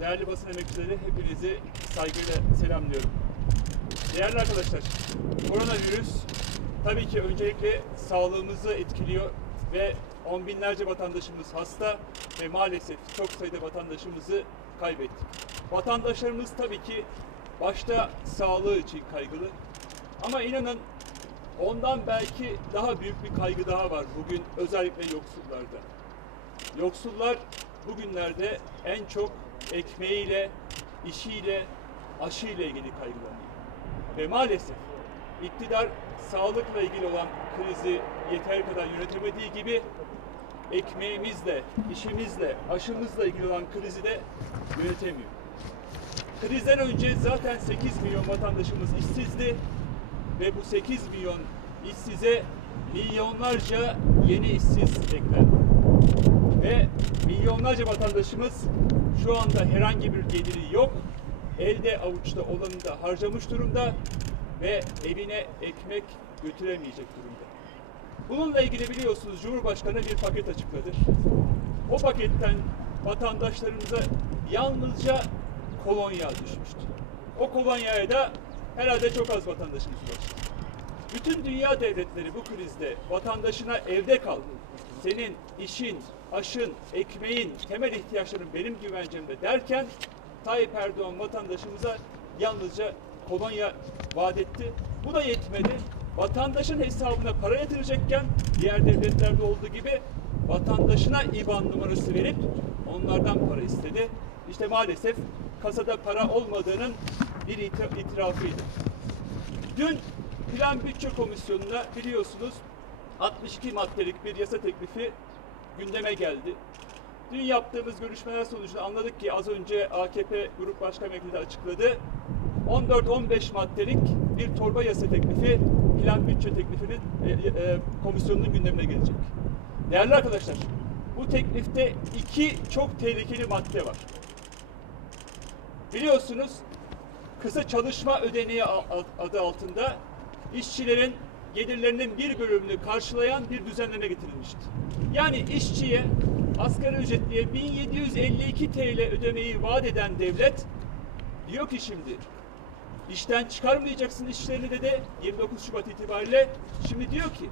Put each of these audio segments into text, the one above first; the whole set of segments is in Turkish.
değerli basın emekçileri hepinizi saygıyla selamlıyorum. Değerli arkadaşlar, koronavirüs tabii ki öncelikle sağlığımızı etkiliyor ve on binlerce vatandaşımız hasta ve maalesef çok sayıda vatandaşımızı kaybettik. Vatandaşlarımız tabii ki başta sağlığı için kaygılı ama inanın ondan belki daha büyük bir kaygı daha var bugün özellikle yoksullarda. Yoksullar bugünlerde en çok ekmeğiyle, işiyle, aşıyla ilgili kaygılanıyor. Ve maalesef iktidar sağlıkla ilgili olan krizi yeter kadar yönetemediği gibi ekmeğimizle, işimizle, aşımızla ilgili olan krizi de yönetemiyor. Krizden önce zaten 8 milyon vatandaşımız işsizdi ve bu 8 milyon işsize milyonlarca yeni işsiz eklendi. Ve milyonlarca vatandaşımız şu anda herhangi bir geliri yok. Elde avuçta olanı da harcamış durumda ve evine ekmek götüremeyecek durumda. Bununla ilgili biliyorsunuz Cumhurbaşkanı bir paket açıkladı. O paketten vatandaşlarımıza yalnızca kolonya düşmüştü. O kolonyaya da herhalde çok az vatandaşımız ulaştı. Bütün dünya devletleri bu krizde vatandaşına evde kal, senin işin, aşın, ekmeğin, temel ihtiyaçların benim güvencemde derken Tayyip Erdoğan vatandaşımıza yalnızca kolonya vaat etti. Bu da yetmedi. Vatandaşın hesabına para yatıracakken diğer devletlerde olduğu gibi vatandaşına IBAN numarası verip onlardan para istedi. İşte maalesef kasada para olmadığının bir itir- itirafıydı. Dün Plan Bütçe Komisyonu'na biliyorsunuz 62 maddelik bir yasa teklifi gündeme geldi. Dün yaptığımız görüşmeler sonucunda anladık ki az önce AKP Grup Başkan Vekili açıkladı. 14-15 maddelik bir torba yasa teklifi Plan Bütçe teklifinin e, e, komisyonunun gündemine gelecek. Değerli arkadaşlar, bu teklifte iki çok tehlikeli madde var. Biliyorsunuz kısa çalışma ödeneği adı altında işçilerin gelirlerinin bir bölümünü karşılayan bir düzenleme getirilmişti. Yani işçiye asgari ücretliye 1752 TL ödemeyi vaat eden devlet diyor ki şimdi işten çıkarmayacaksın işçilerini dedi 29 Şubat itibariyle. Şimdi diyor ki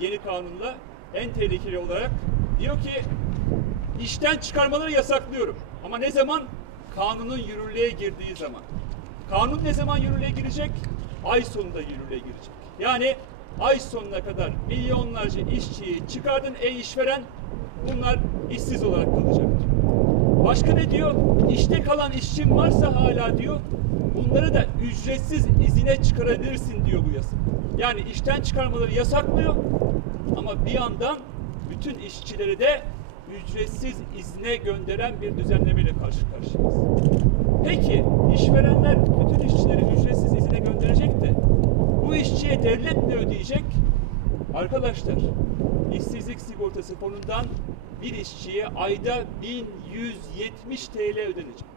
yeni kanunla en tehlikeli olarak diyor ki işten çıkarmaları yasaklıyorum. Ama ne zaman? Kanunun yürürlüğe girdiği zaman. Kanun ne zaman yürürlüğe girecek? Ay sonunda yürürlüğe girecek. Yani ay sonuna kadar milyonlarca işçiyi çıkardın ey işveren bunlar işsiz olarak kalacak. Başka ne diyor? İşte kalan işçin varsa hala diyor bunları da ücretsiz izine çıkarabilirsin diyor bu yasa. Yani işten çıkarmaları yasaklıyor ama bir yandan bütün işçileri de ücretsiz izne gönderen bir düzenlemeyle karşı karşıyayız. Peki işverenler bütün işçileri ücretsiz izine gönderecek de işçiye devlet ne ödeyecek? Arkadaşlar işsizlik sigortası fonundan bir işçiye ayda 1170 TL ödenecek.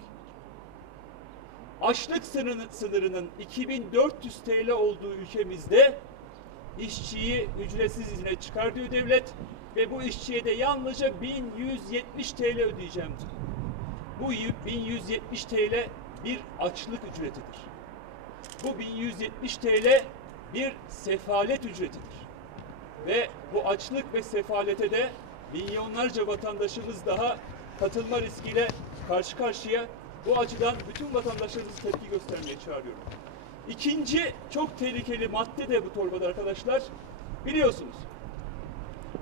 Açlık sınırının, sınırının 2400 TL olduğu ülkemizde işçiyi ücretsiz izine çıkar diyor devlet ve bu işçiye de yalnızca 1170 TL ödeyeceğim. Bu 1170 TL bir açlık ücretidir. Bu 1170 TL bir sefalet ücretidir. Ve bu açlık ve sefalete de milyonlarca vatandaşımız daha katılma riskiyle karşı karşıya. Bu açıdan bütün vatandaşlarımızı tepki göstermeye çağırıyorum. İkinci çok tehlikeli madde de bu torbada arkadaşlar. Biliyorsunuz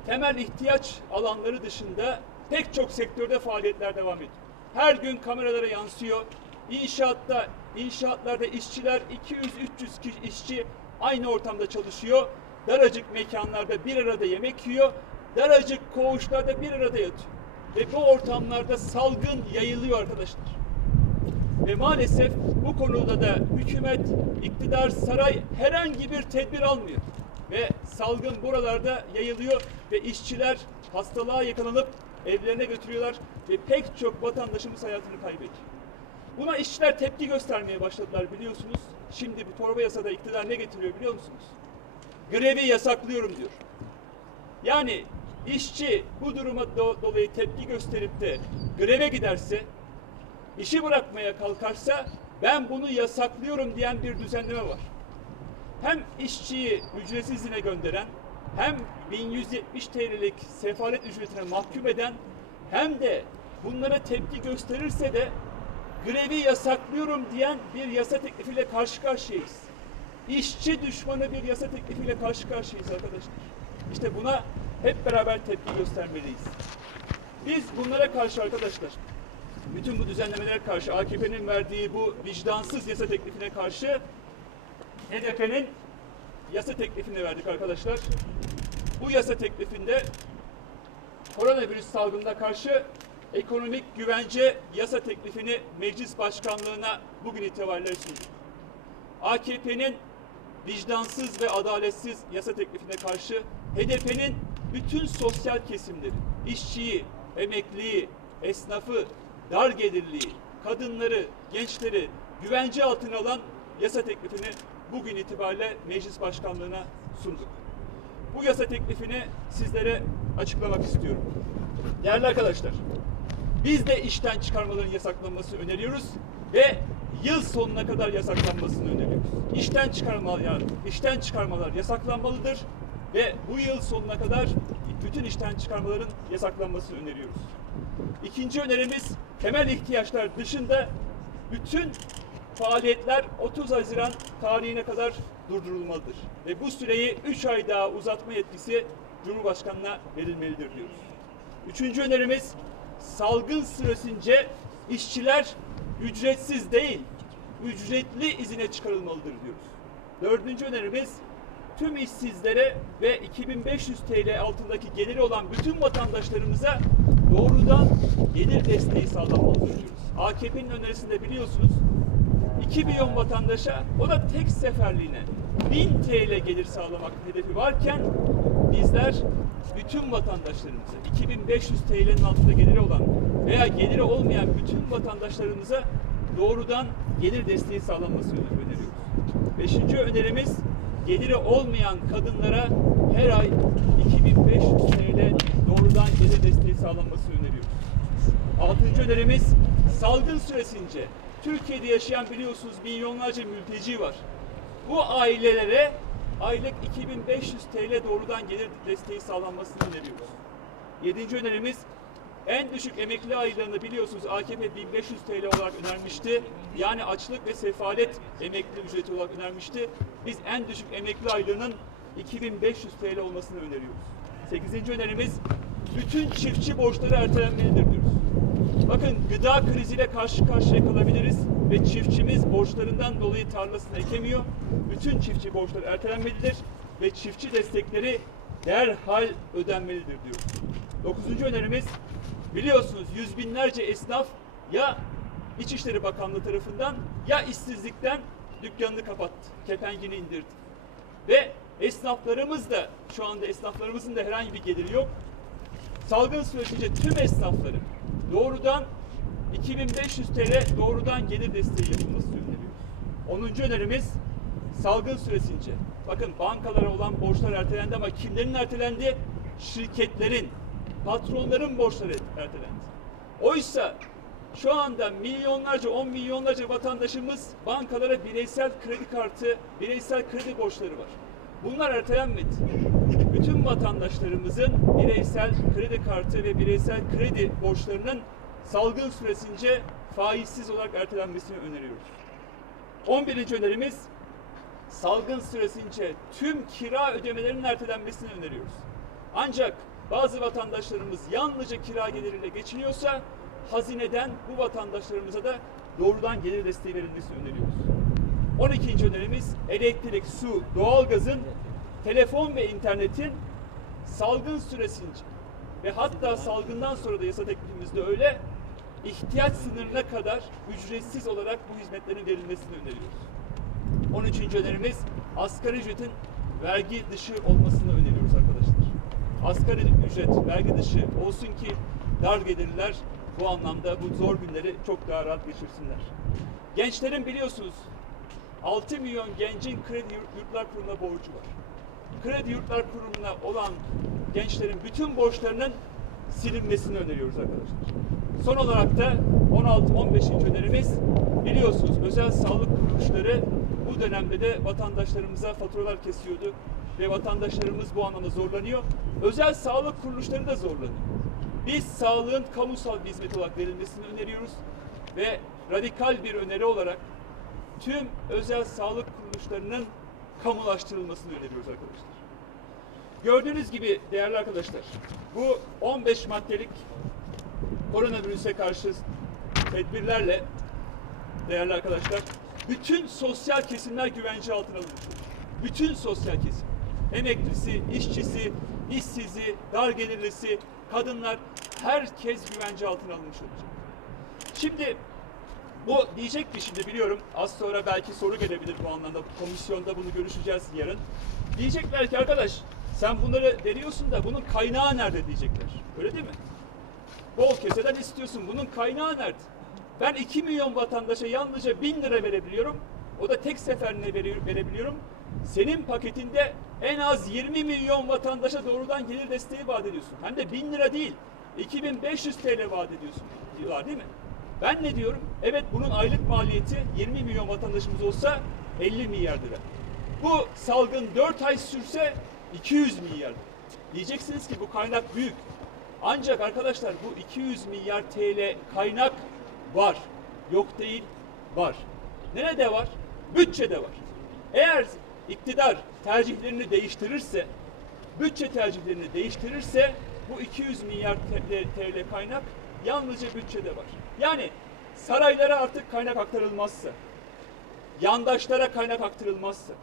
temel ihtiyaç alanları dışında pek çok sektörde faaliyetler devam ediyor. Her gün kameralara yansıyor. İnşaatta, inşaatlarda işçiler 200-300 kişi işçi aynı ortamda çalışıyor. Daracık mekanlarda bir arada yemek yiyor. Daracık koğuşlarda bir arada yatıyor. Ve bu ortamlarda salgın yayılıyor arkadaşlar. Ve maalesef bu konuda da hükümet, iktidar, saray herhangi bir tedbir almıyor. Ve salgın buralarda yayılıyor ve işçiler hastalığa yakalanıp evlerine götürüyorlar ve pek çok vatandaşımız hayatını kaybediyor. Buna işçiler tepki göstermeye başladılar biliyorsunuz. Şimdi bu torba yasada iktidar ne getiriyor biliyor musunuz? Grevi yasaklıyorum diyor. Yani işçi bu duruma do- dolayı tepki gösterip de greve giderse işi bırakmaya kalkarsa ben bunu yasaklıyorum diyen bir düzenleme var. Hem işçiyi ücretsiz gönderen, hem 1170 TL'lik sefalet ücretine mahkum eden, hem de bunlara tepki gösterirse de grevi yasaklıyorum diyen bir yasa teklifiyle karşı karşıyayız. İşçi düşmanı bir yasa teklifiyle karşı karşıyayız arkadaşlar. İşte buna hep beraber tepki göstermeliyiz. Biz bunlara karşı arkadaşlar, bütün bu düzenlemelere karşı, AKP'nin verdiği bu vicdansız yasa teklifine karşı HDP'nin yasa teklifini verdik arkadaşlar. Bu yasa teklifinde koronavirüs salgınına karşı ekonomik güvence yasa teklifini meclis başkanlığına bugün itibariyle sunduk. AKP'nin vicdansız ve adaletsiz yasa teklifine karşı HDP'nin bütün sosyal kesimleri, işçiyi, emekliyi, esnafı, dar gelirliyi, kadınları, gençleri güvence altına alan yasa teklifini bugün itibariyle meclis başkanlığına sunduk. Bu yasa teklifini sizlere açıklamak istiyorum. Değerli arkadaşlar, biz de işten çıkarmaların yasaklanması öneriyoruz ve yıl sonuna kadar yasaklanmasını öneriyoruz. İşten çıkarmalar, işten çıkarmalar yasaklanmalıdır ve bu yıl sonuna kadar bütün işten çıkarmaların yasaklanmasını öneriyoruz. İkinci önerimiz temel ihtiyaçlar dışında bütün faaliyetler 30 Haziran tarihine kadar durdurulmalıdır. Ve bu süreyi 3 ay daha uzatma yetkisi Cumhurbaşkanı'na verilmelidir diyoruz. Üçüncü önerimiz salgın süresince işçiler ücretsiz değil, ücretli izine çıkarılmalıdır diyoruz. Dördüncü önerimiz tüm işsizlere ve 2500 TL altındaki geliri olan bütün vatandaşlarımıza doğrudan gelir desteği sağlanmalıdır diyoruz. AKP'nin önerisinde biliyorsunuz 2 milyon vatandaşa o da tek seferliğine 1000 TL gelir sağlamak hedefi varken bizler bütün vatandaşlarımıza 2500 TL'nin altında geliri olan veya geliri olmayan bütün vatandaşlarımıza doğrudan gelir desteği sağlanmasını öneriyoruz. Beşinci önerimiz geliri olmayan kadınlara her ay 2500 TL doğrudan gelir desteği sağlanmasını öneriyoruz. Altıncı önerimiz salgın süresince Türkiye'de yaşayan biliyorsunuz milyonlarca mülteci var. Bu ailelere aylık 2500 TL doğrudan gelir desteği sağlanmasını öneriyoruz. Yedinci önerimiz en düşük emekli aylığını biliyorsunuz AKP 1500 TL olarak önermişti. Yani açlık ve sefalet emekli ücreti olarak önermişti. Biz en düşük emekli aylığının 2500 TL olmasını öneriyoruz. Sekizinci önerimiz bütün çiftçi borçları ertelenmelidir diyoruz. Bakın gıda kriziyle karşı karşıya kalabiliriz ve çiftçimiz borçlarından dolayı tarlasını ekemiyor. Bütün çiftçi borçları ertelenmelidir ve çiftçi destekleri derhal ödenmelidir diyoruz. Dokuzuncu önerimiz biliyorsunuz yüz binlerce esnaf ya İçişleri Bakanlığı tarafından ya işsizlikten dükkanını kapattı, kepengini indirdi. Ve esnaflarımız da şu anda esnaflarımızın da herhangi bir geliri yok. Salgın sürecince tüm esnafların doğrudan 2500 TL doğrudan gelir desteği yapılmasını öneriyoruz. 10. önerimiz salgın süresince bakın bankalara olan borçlar ertelendi ama kimlerin ertelendi? Şirketlerin, patronların borçları ertelendi. Oysa şu anda milyonlarca, on milyonlarca vatandaşımız bankalara bireysel kredi kartı, bireysel kredi borçları var. Bunlar ertelenmedi. Bütün vatandaşlarımızın bireysel kredi kartı ve bireysel kredi borçlarının salgın süresince faizsiz olarak ertelenmesini öneriyoruz. 11. önerimiz salgın süresince tüm kira ödemelerinin ertelenmesini öneriyoruz. Ancak bazı vatandaşlarımız yalnızca kira geliriyle geçiniyorsa hazineden bu vatandaşlarımıza da doğrudan gelir desteği verilmesini öneriyoruz. 12. önerimiz elektrik, su, doğalgazın, telefon ve internetin salgın süresince ve hatta salgından sonra da yasa teklifimizde öyle ihtiyaç sınırına kadar ücretsiz olarak bu hizmetlerin verilmesini öneriyoruz. 13. önerimiz asgari ücretin vergi dışı olmasını öneriyoruz arkadaşlar. Asgari ücret vergi dışı olsun ki dar gelirler bu anlamda bu zor günleri çok daha rahat geçirsinler. Gençlerin biliyorsunuz 6 milyon gencin kredi yurtlar kurumuna borcu var. Kredi yurtlar kurumuna olan gençlerin bütün borçlarının silinmesini öneriyoruz arkadaşlar. Son olarak da 16-15. önerimiz biliyorsunuz özel sağlık kuruluşları bu dönemde de vatandaşlarımıza faturalar kesiyordu ve vatandaşlarımız bu anlamda zorlanıyor. Özel sağlık kuruluşları da zorlanıyor. Biz sağlığın kamusal bir hizmet olarak verilmesini öneriyoruz ve radikal bir öneri olarak tüm özel sağlık kuruluşlarının kamulaştırılmasını öneriyoruz arkadaşlar. Gördüğünüz gibi değerli arkadaşlar, bu 15 maddelik koronavirüse karşı tedbirlerle değerli arkadaşlar, bütün sosyal kesimler güvence altına alınmış olur. Bütün sosyal kesim. Emeklisi, işçisi, işsizi, dar gelirlisi, kadınlar, herkes güvence altına alınmış olacak. Şimdi bu diyecek ki şimdi biliyorum az sonra belki soru gelebilir bu anlamda. Komisyonda bunu görüşeceğiz yarın. Diyecekler ki arkadaş sen bunları veriyorsun da bunun kaynağı nerede diyecekler. Öyle değil mi? Bol keseden istiyorsun. Bunun kaynağı nerede? Ben 2 milyon vatandaşa yalnızca 1000 lira verebiliyorum. O da tek seferine verebiliyorum. Senin paketinde en az 20 milyon vatandaşa doğrudan gelir desteği vaat ediyorsun. Hem de 1000 lira değil. 2500 TL vaat ediyorsun diyorlar değil mi? Ben ne diyorum? Evet bunun aylık maliyeti 20 milyon vatandaşımız olsa 50 milyar lira. Bu salgın 4 ay sürse 200 milyar. Diyeceksiniz ki bu kaynak büyük. Ancak arkadaşlar bu 200 milyar TL kaynak var. Yok değil, var. Nerede var? Bütçede var. Eğer iktidar tercihlerini değiştirirse, bütçe tercihlerini değiştirirse bu 200 milyar TL, kaynak yalnızca bütçede var. Yani saraylara artık kaynak aktarılmazsa, yandaşlara kaynak aktarılmazsa,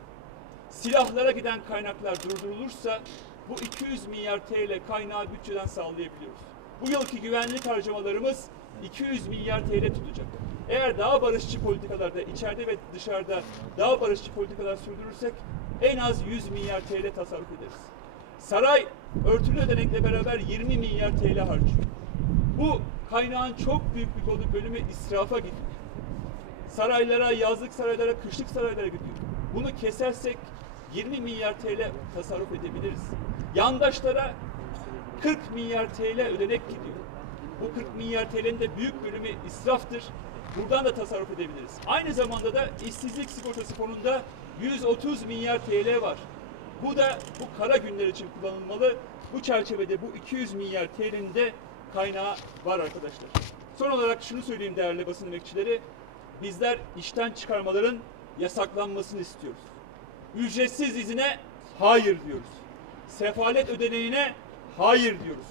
silahlara giden kaynaklar durdurulursa bu 200 milyar TL kaynağı bütçeden sağlayabiliyoruz. Bu yılki güvenlik harcamalarımız 200 milyar TL tutacak. Eğer daha barışçı politikalarda içeride ve dışarıda daha barışçı politikalar sürdürürsek en az 100 milyar TL tasarruf ederiz. Saray örtülü ödenekle beraber 20 milyar TL harcıyor. Bu kaynağın çok büyük bir bölü- bölümü israfa gidiyor saraylara, yazlık saraylara, kışlık saraylara gidiyor. Bunu kesersek 20 milyar TL tasarruf edebiliriz. Yandaşlara 40 milyar TL ödenek gidiyor. Bu 40 milyar TL'nin de büyük bölümü israftır. Buradan da tasarruf edebiliriz. Aynı zamanda da işsizlik sigortası fonunda 130 milyar TL var. Bu da bu kara günler için kullanılmalı. Bu çerçevede bu 200 milyar TL'nin de kaynağı var arkadaşlar. Son olarak şunu söyleyeyim değerli basın emekçileri. Bizler işten çıkarmaların yasaklanmasını istiyoruz. Ücretsiz izine hayır diyoruz. Sefalet ödeneğine hayır diyoruz.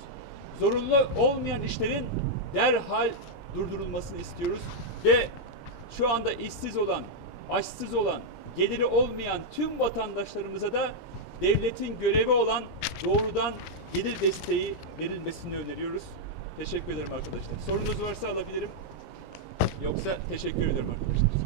Zorunlu olmayan işlerin derhal durdurulmasını istiyoruz ve şu anda işsiz olan, açsız olan, geliri olmayan tüm vatandaşlarımıza da devletin görevi olan doğrudan gelir desteği verilmesini öneriyoruz. Teşekkür ederim arkadaşlar. Sorunuz varsa alabilirim. Yoksa teşekkür ederim arkadaşlar.